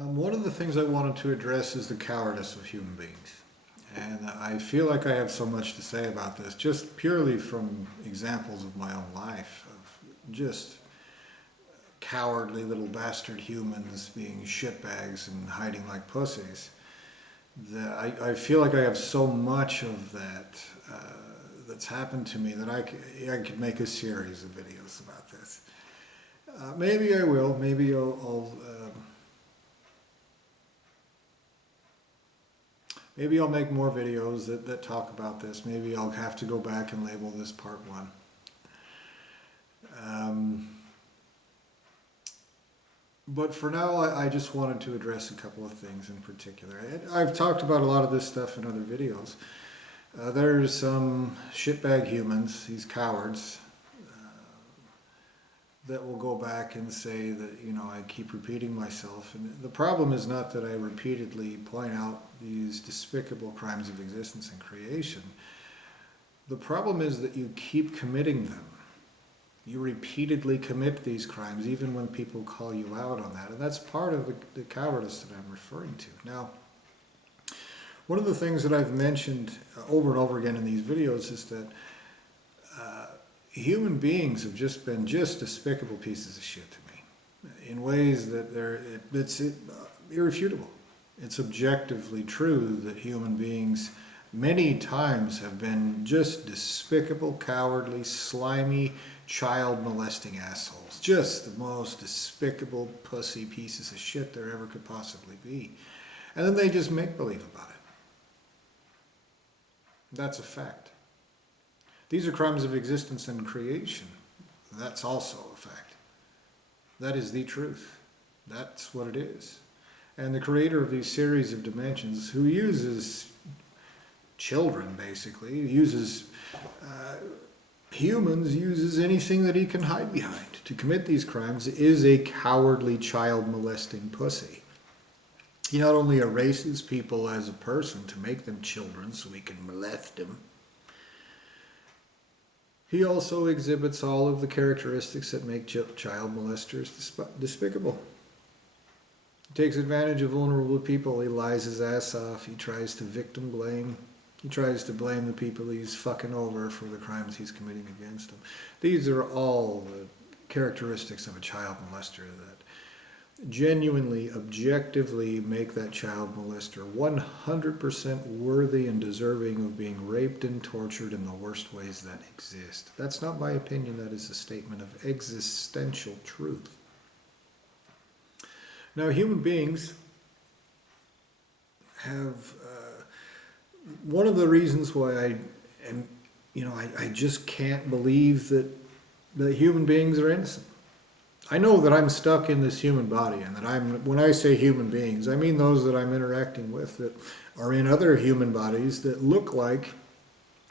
One of the things I wanted to address is the cowardice of human beings. And I feel like I have so much to say about this, just purely from examples of my own life, of just cowardly little bastard humans being shitbags and hiding like pussies. That I feel like I have so much of that that's happened to me that I could make a series of videos about this. Maybe I will. Maybe maybe I'll make more videos that talk about this. Maybe I'll have to go back and label this part one. But for now, I just wanted to address a couple of things in particular. I've talked about a lot of this stuff in other videos. There's some shitbag humans, these cowards, that will go back and say that, I keep repeating myself. And the problem is not that I repeatedly point out these despicable crimes of existence and creation. The problem is that you keep committing them. You repeatedly commit these crimes, even when people call you out on that. And that's part of the cowardice that I'm referring to. Now, one of the things that I've mentioned over and over again in these videos is that human beings have just been despicable pieces of shit to me in ways that it's irrefutable. It's objectively true that human beings many times have been just despicable, cowardly, slimy, child molesting assholes. Just the most despicable pussy pieces of shit there ever could possibly be. And then they just make believe about it. That's a fact. These are crimes of existence and creation. That's also a fact. That is the truth. That's what it is. And the creator of these series of dimensions, who uses children basically, uses humans, uses anything that he can hide behind to commit these crimes, is a cowardly child molesting pussy. He not only erases people as a person to make them children so he can molest them, he also exhibits all of the characteristics that make child molesters despicable. He takes advantage of vulnerable people. He lies his ass off. He tries to victim blame. He tries to blame the people he's fucking over for the crimes he's committing against them. These are all the characteristics of a child molester that genuinely, objectively make that child molester 100% worthy and deserving of being raped and tortured in the worst ways that exist. That's not my opinion. That is a statement of existential truth. Now, human beings have... one of the reasons why I am, I just can't believe that human beings are innocent. I know that I'm stuck in this human body, and that when I say human beings, I mean those that I'm interacting with that are in other human bodies that look like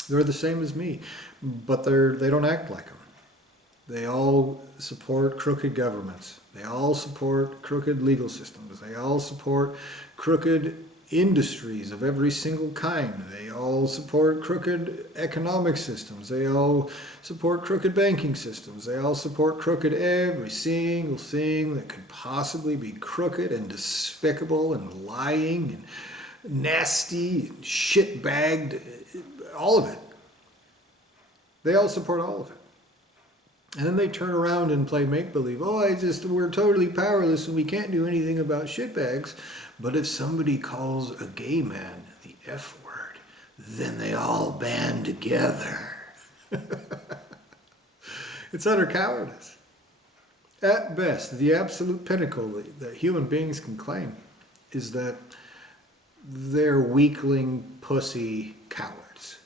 they're the same as me, but they don't act like them. They all support crooked governments. They all support crooked legal systems. They all support crooked industries of every single kind. They all support crooked economic systems. They all support crooked banking systems. They all support crooked every single thing that could possibly be crooked and despicable and lying and nasty and shit-bagged. All of it. They all support all of it. And then they turn around and play make-believe. We're totally powerless and we can't do anything about shitbags. But if somebody calls a gay man the F word, then they all band together. It's utter cowardice. At best, the absolute pinnacle that human beings can claim is that they're weakling, pussy cowards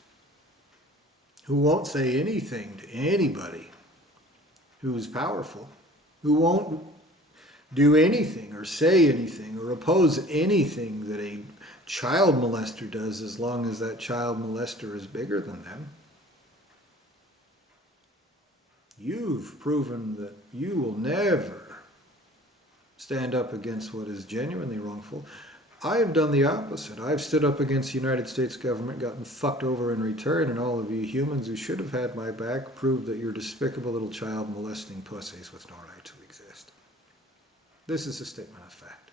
who won't say anything to anybody who's powerful, who won't do anything or say anything or oppose anything that a child molester does as long as that child molester is bigger than them. You've proven that you will never stand up against what is genuinely wrongful. I have done the opposite. I've stood up against the United States government, gotten fucked over in return, and all of you humans who should have had my back proved that you're despicable little child molesting pussies with no right to exist. This is a statement of fact.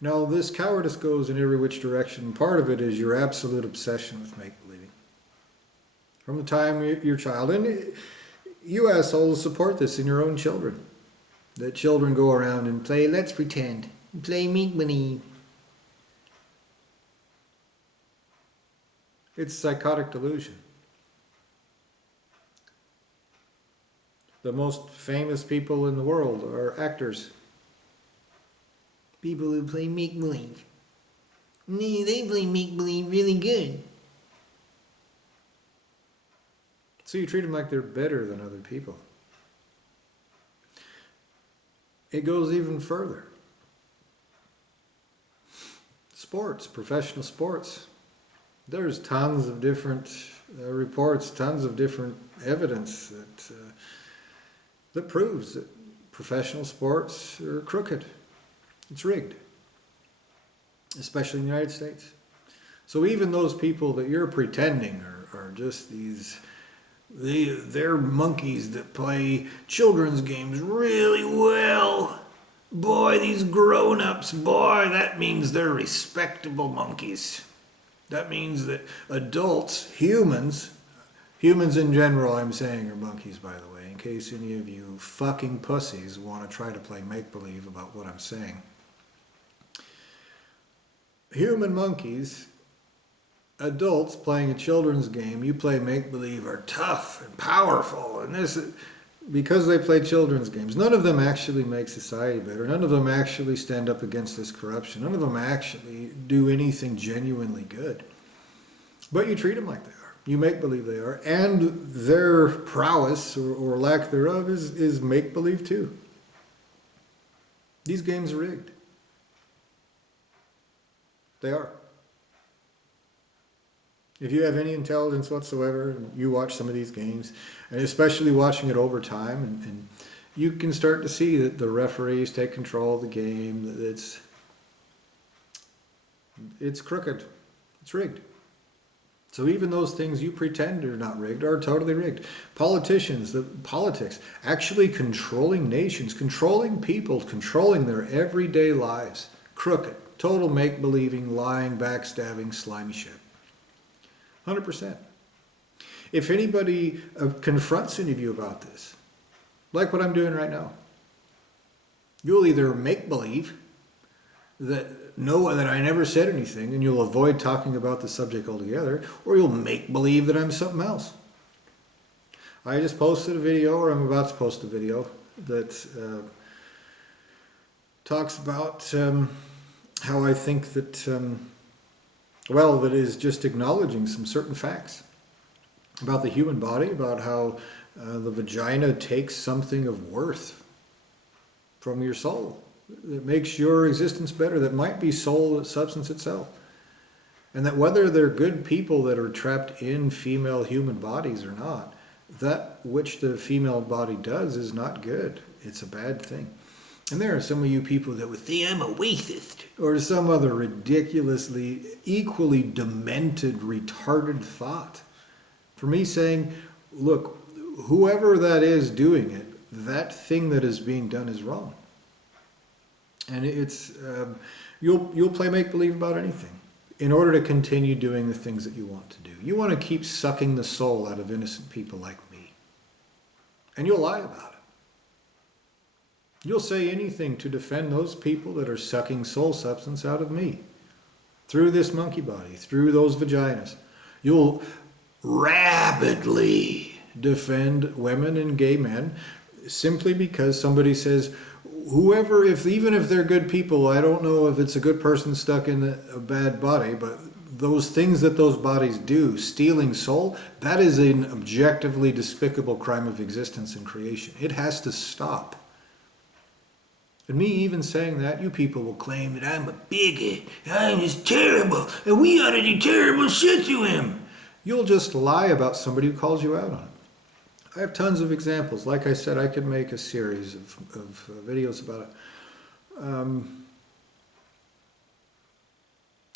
Now, this cowardice goes in every which direction. Part of it is your absolute obsession with make-believing. From the time you're a child, and you assholes support this in your own children. That children go around and play, let's pretend, play make-believe. It's psychotic delusion. The most famous people in the world are actors. People who play make-believe. They play make-believe really good. So you treat them like they're better than other people. It goes even further. Sports, professional sports. There's tons of different reports, tons of different evidence that proves that professional sports are crooked. It's rigged, especially in the United States. So even those people that you're pretending are just they're monkeys that play children's games really well. Boy, these grown-ups, boy, that means they're respectable monkeys. That means that adults, humans in general, I'm saying, are monkeys, by the way, in case any of you fucking pussies want to try to play make-believe about what I'm saying. Human monkeys, adults playing a children's game, you play make-believe, are tough and powerful, and this is because they play children's games. None of them actually make society better. None of them actually stand up against this corruption. None of them actually do anything genuinely good. But you treat them like they are. You make believe they are. And their prowess, or lack thereof, is make-believe too. These games are rigged. They are. If you have any intelligence whatsoever, and you watch some of these games, and especially watching it over time, and you can start to see that the referees take control of the game, that it's crooked, it's rigged. So even those things you pretend are not rigged are totally rigged. Politicians, politics, actually controlling nations, controlling people, controlling their everyday lives, crooked, total make-believing, lying, backstabbing, slimy shit. 100%. If anybody confronts any of you about this, like what I'm doing right now, you'll either make believe that I never said anything and you'll avoid talking about the subject altogether, or you'll make believe that I'm something else. I just posted a video, or I'm about to post a video, that talks about how I think that that is just acknowledging some certain facts about the human body, about how the vagina takes something of worth from your soul that makes your existence better, that might be soul substance itself. And that whether they're good people that are trapped in female human bodies or not, that which the female body does is not good. It's a bad thing. And there are some of you people that would say, I'm a racist, or some other ridiculously, equally demented, retarded thought. For me saying, look, whoever that is doing it, that thing that is being done is wrong. And it's, you'll play make-believe about anything in order to continue doing the things that you want to do. You want to keep sucking the soul out of innocent people like me. And you'll lie about it. You'll say anything to defend those people that are sucking soul substance out of me. Through this monkey body, through those vaginas. You'll rabidly defend women and gay men simply because somebody says, even if they're good people, I don't know if it's a good person stuck in a bad body, but those things that those bodies do, stealing soul, that is an objectively despicable crime of existence and creation. It has to stop. And me even saying that, you people will claim that I'm a bigot, I'm just terrible, and we ought to do terrible shit to him. You'll just lie about somebody who calls you out on it. I have tons of examples. Like I said, I could make a series of videos about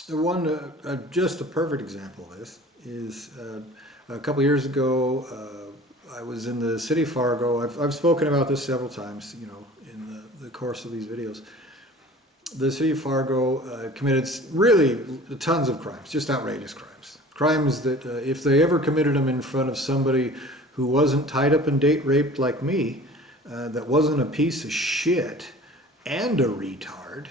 it. Just a perfect example of this is a couple years ago, I was in the city of Fargo. I've spoken about this several times, in the course of these videos. the city of Fargo committed really tons of crimes, just outrageous crimes. Crimes that if they ever committed them in front of somebody who wasn't tied up and date raped like me, that wasn't a piece of shit and a retard,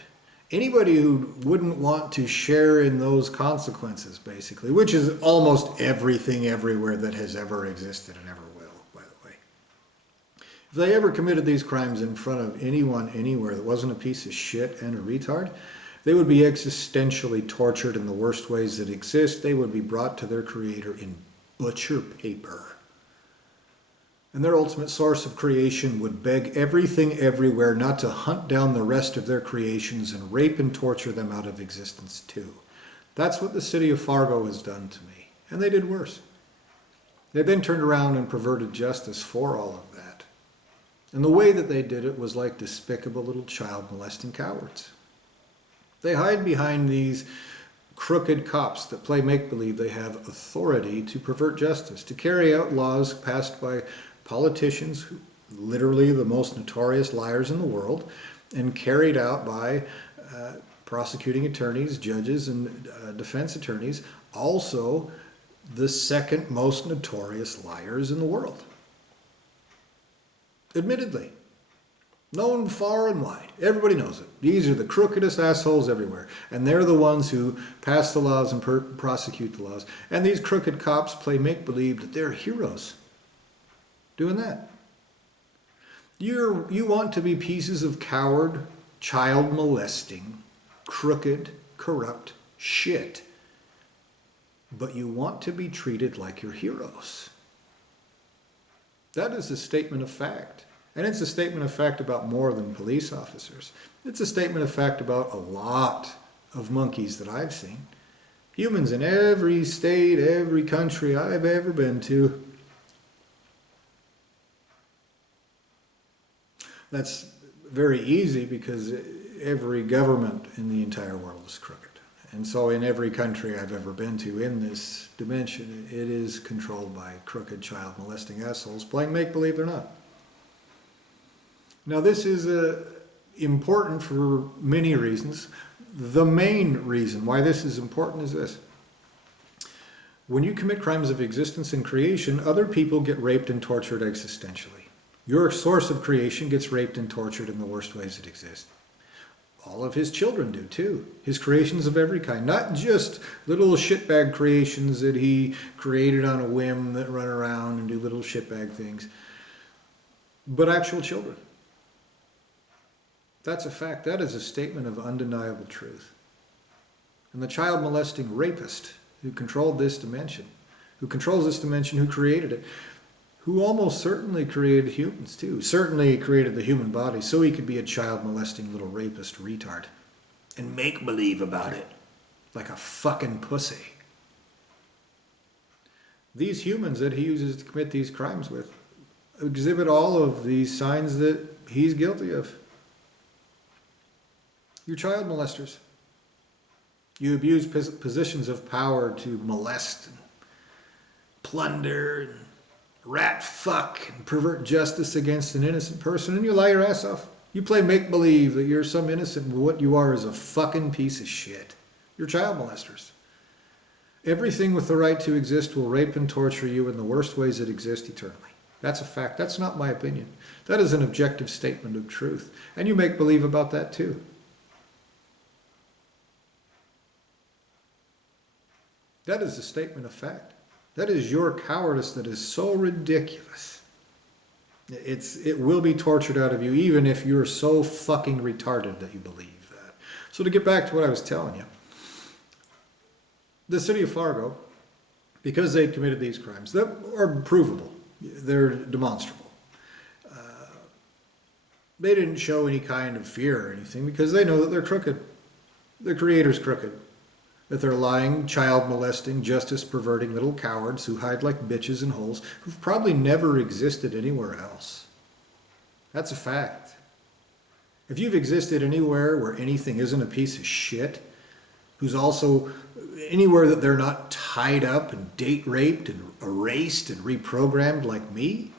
anybody who wouldn't want to share in those consequences, basically, which is almost everything everywhere that has ever existed and ever will, by the way. If they ever committed these crimes in front of anyone anywhere that wasn't a piece of shit and a retard, they would be existentially tortured in the worst ways that exist. They would be brought to their creator in butcher paper. And their ultimate source of creation would beg everything everywhere not to hunt down the rest of their creations and rape and torture them out of existence too. That's what the city of Fargo has done to me. And they did worse. They then turned around and perverted justice for all of that. And the way that they did it was like despicable little child molesting cowards. They hide behind these crooked cops that play make-believe they have authority to pervert justice, to carry out laws passed by politicians, literally the most notorious liars in the world, and carried out by prosecuting attorneys, judges, and defense attorneys, also the second most notorious liars in the world. Admittedly. Known far and wide. Everybody knows it. These are the crookedest assholes everywhere. And they're the ones who pass the laws and prosecute the laws. And these crooked cops play make-believe that they're heroes doing that. You want to be pieces of coward, child molesting, crooked, corrupt shit. But you want to be treated like you're heroes. That is a statement of fact. And it's a statement of fact about more than police officers. It's a statement of fact about a lot of monkeys that I've seen. Humans in every state, every country I've ever been to. That's very easy because every government in the entire world is crooked. And so in every country I've ever been to in this dimension, it is controlled by crooked child molesting assholes, playing make-believe or not. Now this is important for many reasons. The main reason why this is important is this. When you commit crimes of existence and creation, other people get raped and tortured existentially. Your source of creation gets raped and tortured in the worst ways that exist. All of his children do too. His creations of every kind. Not just little shitbag creations that he created on a whim that run around and do little shitbag things. But actual children. That's a fact. That is a statement of undeniable truth. And the child molesting rapist who controlled this dimension, who controls this dimension, who created it, who almost certainly created humans too, certainly created the human body so he could be a child molesting little rapist retard and make believe about it like a fucking pussy. These humans that he uses to commit these crimes with exhibit all of these signs that he's guilty of. You're child molesters. You abuse positions of power to molest and plunder and rat fuck and pervert justice against an innocent person, and you lie your ass off. You play make-believe that you're some innocent, but what you are is a fucking piece of shit. You're child molesters. Everything with the right to exist will rape and torture you in the worst ways that exist eternally. That's a fact. That's not my opinion. That is an objective statement of truth. And you make believe about that too. That is a statement of fact. That is your cowardice that is so ridiculous. It will be tortured out of you even if you're so fucking retarded that you believe that. So to get back to what I was telling you, the city of Fargo, because they committed these crimes that are provable, they're demonstrable. They didn't show any kind of fear or anything because they know that they're crooked. Their creator's crooked. That they're lying, child molesting, justice perverting little cowards who hide like bitches in holes who've probably never existed anywhere else. That's a fact. If you've existed anywhere where anything isn't a piece of shit, who's also anywhere that they're not tied up and date raped and erased and reprogrammed like me,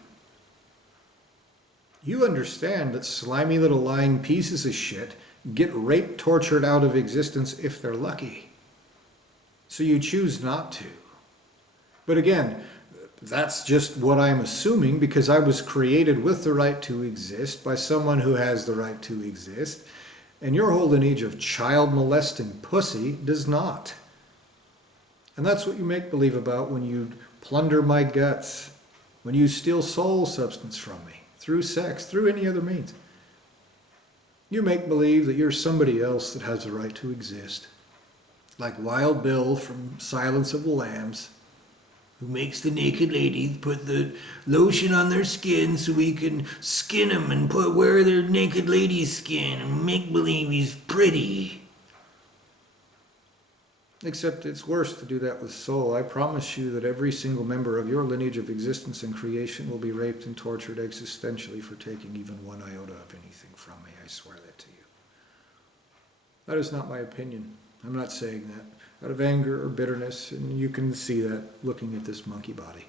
you understand that slimy little lying pieces of shit get raped, tortured out of existence if they're lucky. So you choose not to. But again, that's just what I'm assuming because I was created with the right to exist by someone who has the right to exist. And your whole lineage of child molesting pussy does not. And that's what you make believe about when you plunder my guts, when you steal soul substance from me, through sex, through any other means. You make believe that you're somebody else that has the right to exist. Like Wild Bill from Silence of the Lambs, who makes the naked ladies put the lotion on their skin so we can skin them and wear their naked lady's skin and make believe he's pretty. Except it's worse to do that with soul. I promise you that every single member of your lineage of existence and creation will be raped and tortured existentially for taking even one iota of anything from me. I swear that to you. That is not my opinion. I'm not saying that out of anger or bitterness, and you can see that looking at this monkey body.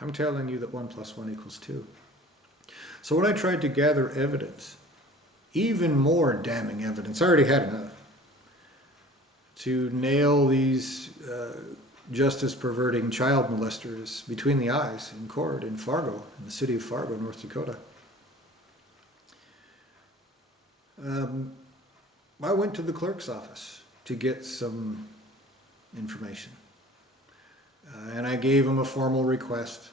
I'm telling you that 1 + 1 = 2. So when I tried to gather evidence, even more damning evidence, I already had enough, to nail these justice-perverting child molesters between the eyes in court in Fargo, in the city of Fargo, North Dakota. I went to the clerk's office to get some information. And I gave him a formal request.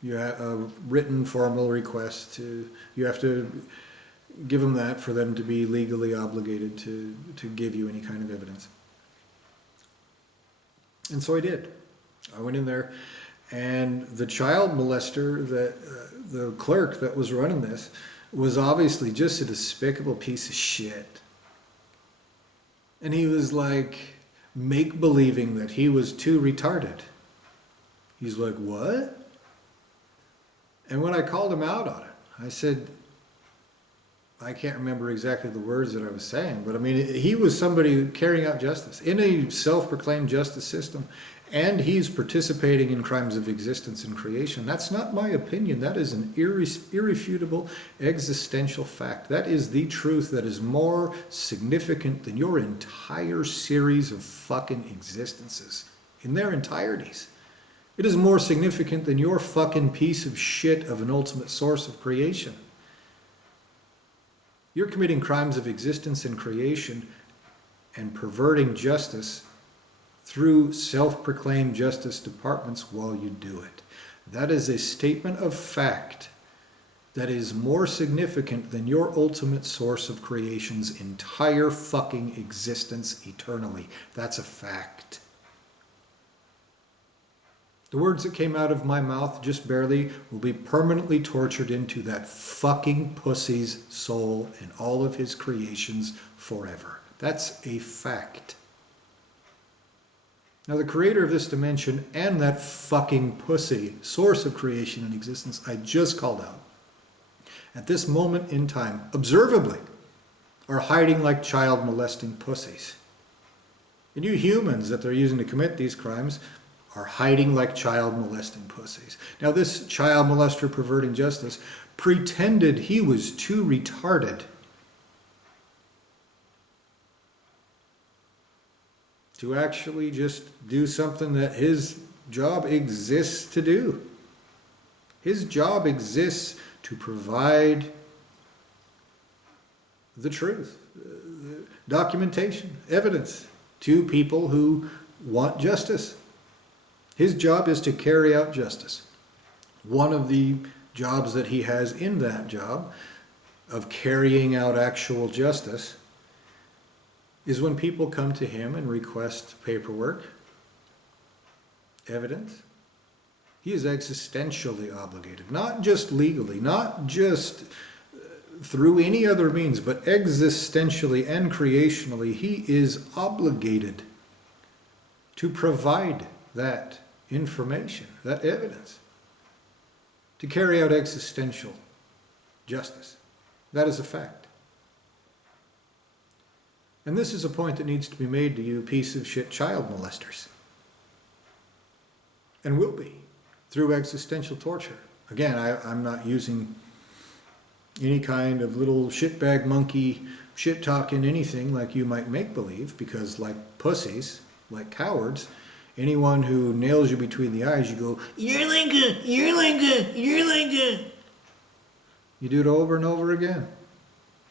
You have a written formal request. You have to give them that for them to be legally obligated to give you any kind of evidence. And so I did. I went in there, and the child molester, the clerk that was running this, was obviously just a despicable piece of shit. And he was like make-believing that he was too retarded. He's like, what? And when I called him out on it, I said, I can't remember exactly the words that I was saying, but I mean, he was somebody carrying out justice in a self-proclaimed justice system, and he's participating in crimes of existence and creation. That's not my opinion. That is an irrefutable existential fact. That is the truth that is more significant than your entire series of fucking existences in their entireties. It is more significant than your fucking piece of shit of an ultimate source of creation. You're committing crimes of existence and creation and perverting justice through self-proclaimed justice departments while you do it. That is a statement of fact that is more significant than your ultimate source of creation's entire fucking existence eternally. That's a fact. The words that came out of my mouth just barely will be permanently tortured into that fucking pussy's soul and all of his creations forever. That's a fact. Now, the creator of this dimension and that fucking pussy, source of creation and existence I just called out, at this moment in time, observably, are hiding like child molesting pussies. And you humans that they're using to commit these crimes are hiding like child molesting pussies. Now, this child molester perverting justice pretended he was too retarded to actually just do something that his job exists to do. His job exists to provide the truth, documentation, evidence to people who want justice. His job is to carry out justice. One of the jobs that he has in that job of carrying out actual justice is when people come to him and request paperwork, evidence. He is existentially obligated, not just legally, not just through any other means, but existentially and creationally, he is obligated to provide that information, that evidence, to carry out existential justice. That is a fact. And this is a point that needs to be made to you piece of shit child molesters. And will be, through existential torture. Again, I'm not using any kind of little shitbag monkey shit talking anything like you might make believe, because like pussies, like cowards, anyone who nails you between the eyes, you go, you're like a, you're like a, you're like a. You do it over and over again.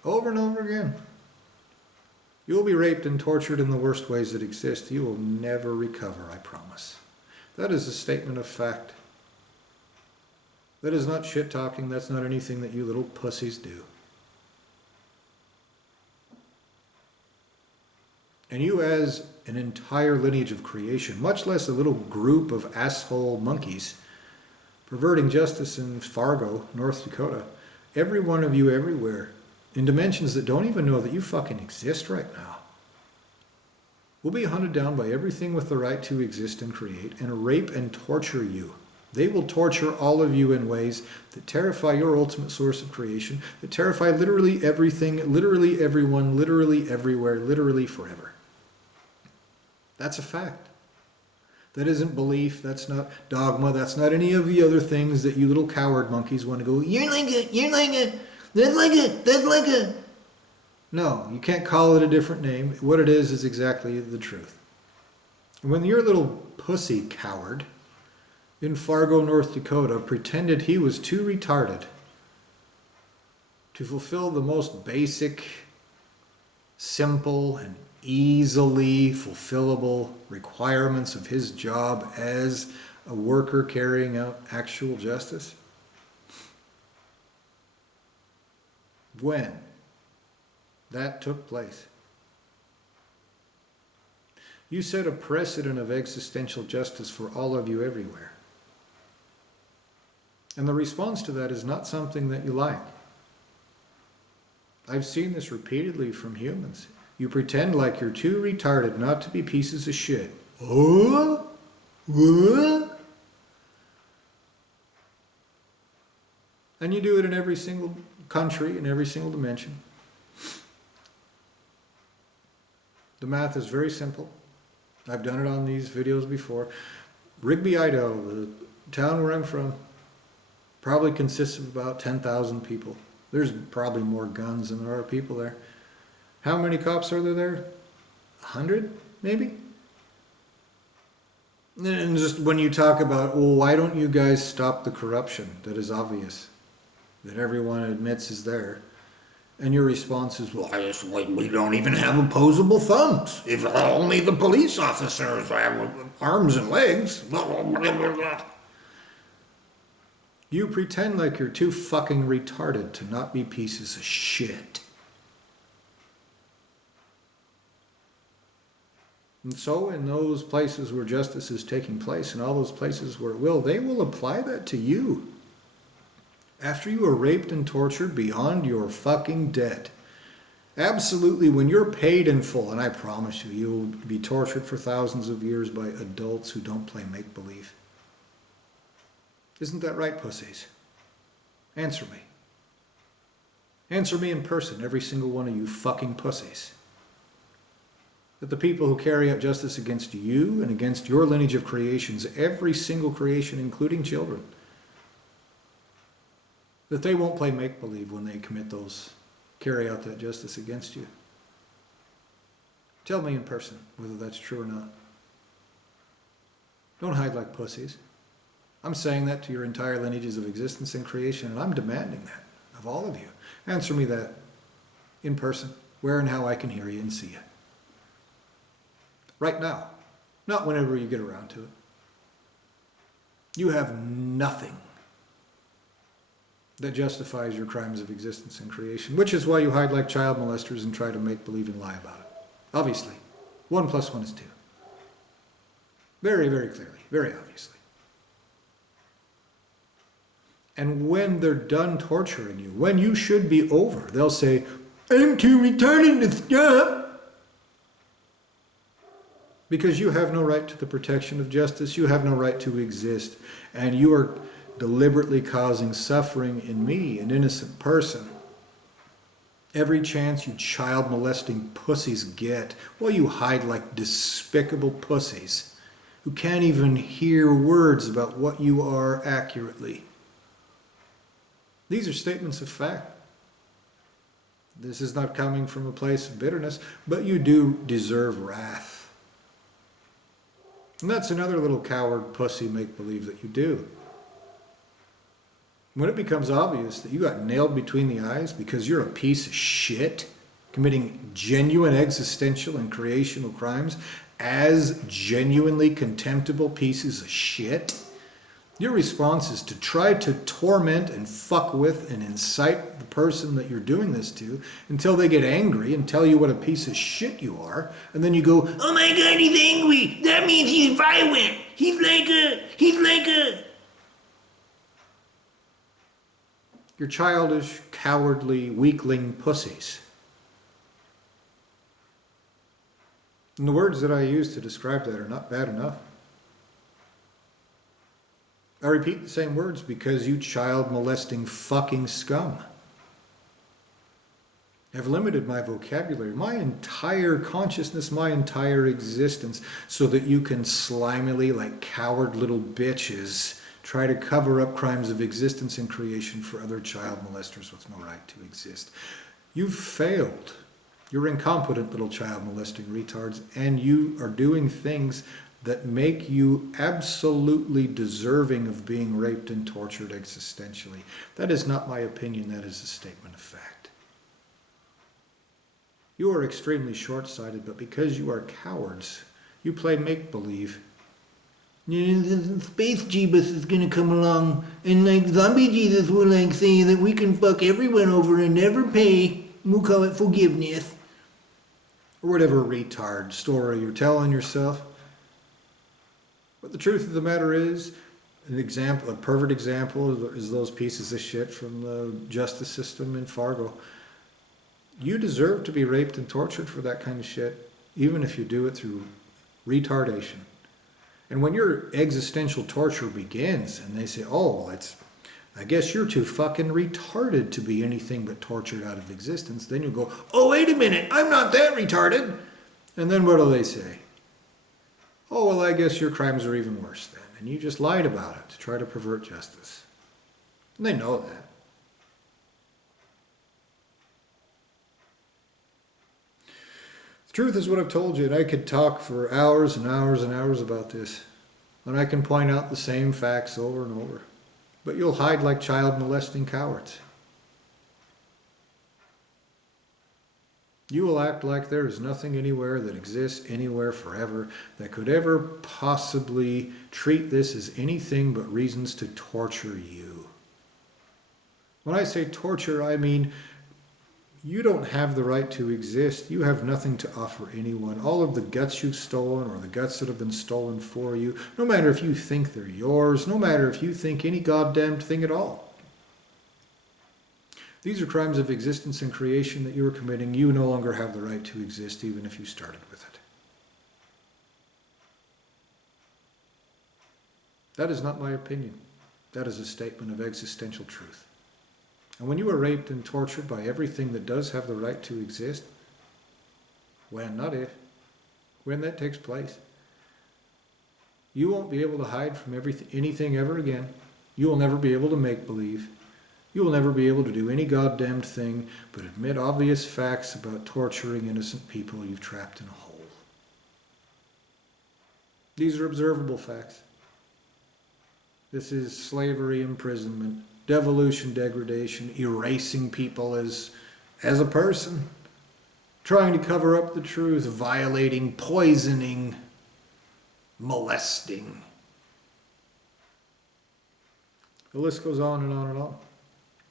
Over and over again. You will be raped and tortured in the worst ways that exist. You will never recover, I promise. That is a statement of fact. That is not shit talking. That's not anything that you little pussies do. And you, as an entire lineage of creation, much less a little group of asshole monkeys perverting justice in Fargo, North Dakota, every one of you everywhere, in dimensions that don't even know that you fucking exist right now, will be hunted down by everything with the right to exist and create, and rape and torture you. They will torture all of you in ways that terrify your ultimate source of creation, that terrify literally everything, literally everyone, literally everywhere, literally forever. That's a fact. That isn't belief, that's not dogma, that's not any of the other things that you little coward monkeys want to go, you're like a, that's like a, that's like a. No, you can't call it a different name. What it is exactly the truth. When your little pussy coward in Fargo, North Dakota, pretended he was too retarded to fulfill the most basic, simple, and easily fulfillable requirements of his job as a worker carrying out actual justice? When that took place, you set a precedent of existential justice for all of you everywhere. And the response to that is not something that you like. I've seen this repeatedly from humans. You pretend like you're too retarded not to be pieces of shit. Oh? What? And you do it in every single country, in every single dimension. The math is very simple. I've done it on these videos before. Rigby, Idaho, the town where I'm from, probably consists of about 10,000 people. There's probably more guns than there are people there. How many cops are there? 100, maybe? And just when you talk about, well, why don't you guys stop the corruption that is obvious, that everyone admits is there? And your response is, well, we don't even have opposable thumbs. If only the police officers have arms and legs. You pretend like you're too fucking retarded to not be pieces of shit. And so in those places where justice is taking place, and all those places where it will, they will apply that to you. After you are raped and tortured beyond your fucking debt. Absolutely, when you're paid in full, and I promise you, you'll be tortured for thousands of years by adults who don't play make-believe. Isn't that right, pussies? Answer me. Answer me in person, every single one of you fucking pussies. That the people who carry out justice against you and against your lineage of creations, every single creation, including children, that they won't play make-believe when they commit those, carry out that justice against you. Tell me in person whether that's true or not. Don't hide like pussies. I'm saying that to your entire lineages of existence and creation, and I'm demanding that of all of you. Answer me that in person, where and how I can hear you and see you. Right now, not whenever you get around to it. You have nothing that justifies your crimes of existence and creation, which is why you hide like child molesters and try to make believe and lie about it. Obviously, 1 + 1 is 2. Very, very clearly, very obviously. And when they're done torturing you, when you should be over, they'll say, I'm too retarded to stop. Because you have no right to the protection of justice, you have no right to exist, and you are deliberately causing suffering in me, an innocent person. Every chance you child molesting pussies get, while you hide like despicable pussies who can't even hear words about what you are accurately. These are statements of fact. This is not coming from a place of bitterness, but you do deserve wrath. And that's another little coward pussy make-believe that you do. When it becomes obvious that you got nailed between the eyes because you're a piece of shit, committing genuine existential and creational crimes as genuinely contemptible pieces of shit, your response is to try to torment and fuck with and incite the person that you're doing this to until they get angry and tell you what a piece of shit you are. And then you go, oh my God, he's angry. That means he's violent. He's like a... You're childish, cowardly, weakling pussies. And the words that I use to describe that are not bad enough. I repeat the same words because you child molesting fucking scum have limited my vocabulary, my entire consciousness, my entire existence, so that you can slimily, like coward little bitches, try to cover up crimes of existence and creation for other child molesters with no right to exist. You've failed. You're incompetent little child molesting retards, and you are doing things that make you absolutely deserving of being raped and tortured existentially. That is not my opinion, that is a statement of fact. You are extremely short-sighted, but because you are cowards, you play make-believe. Space Jesus is gonna come along, and like zombie Jesus will like say that we can fuck everyone over and never pay. We'll call it forgiveness. Or whatever retard story you're telling yourself. But the truth of the matter is, a perfect example is those pieces of shit from the justice system in Fargo. You deserve to be raped and tortured for that kind of shit, even if you do it through retardation. And when your existential torture begins and they say, oh, I guess you're too fucking retarded to be anything but tortured out of existence, then you go, oh, wait a minute, I'm not that retarded. And then what do they say? Oh, well, I guess your crimes are even worse then. And you just lied about it to try to pervert justice. And they know that. The truth is what I've told you, and I could talk for hours and hours and hours about this. And I can point out the same facts over and over. But you'll hide like child molesting cowards. You will act like there is nothing anywhere that exists anywhere forever that could ever possibly treat this as anything but reasons to torture you. When I say torture, I mean you don't have the right to exist. You have nothing to offer anyone. All of the guts you've stolen or the guts that have been stolen for you, no matter if you think they're yours, no matter if you think any goddamn thing at all. These are crimes of existence and creation that you are committing. You no longer have the right to exist, even if you started with it. That is not my opinion. That is a statement of existential truth. And when you are raped and tortured by everything that does have the right to exist, when, not if, when that takes place, you won't be able to hide from anything ever again. You will never be able to make believe. You will never be able to do any goddamned thing but admit obvious facts about torturing innocent people you've trapped in a hole. These are observable facts. This is slavery, imprisonment, devolution, degradation, erasing people as a person, trying to cover up the truth, violating, poisoning, molesting. The list goes on and on and on.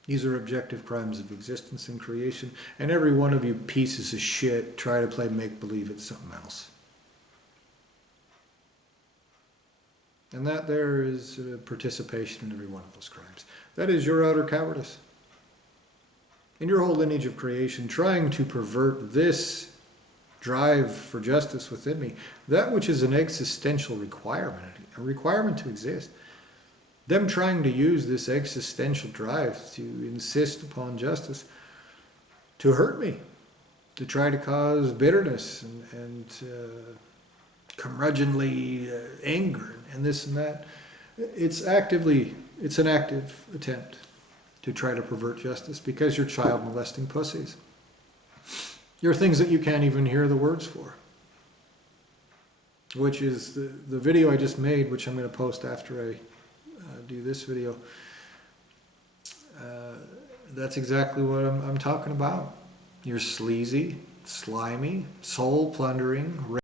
These are objective crimes of existence and creation, and every one of you pieces of shit try to play make-believe it's something else. And that there is participation in every one of those crimes. That is your utter cowardice. In your whole lineage of creation, trying to pervert this drive for justice within me, that which is an existential requirement, a requirement to exist. Them trying to use this existential drive to insist upon justice to hurt me, to try to cause bitterness and curmudgeonly anger and this and that. It's an active attempt to try to pervert justice because you're child molesting pussies. There are things that you can't even hear the words for. Which is the video I just made, which I'm going to post after I do this video. That's exactly what I'm talking about. You're sleazy, slimy, soul plundering,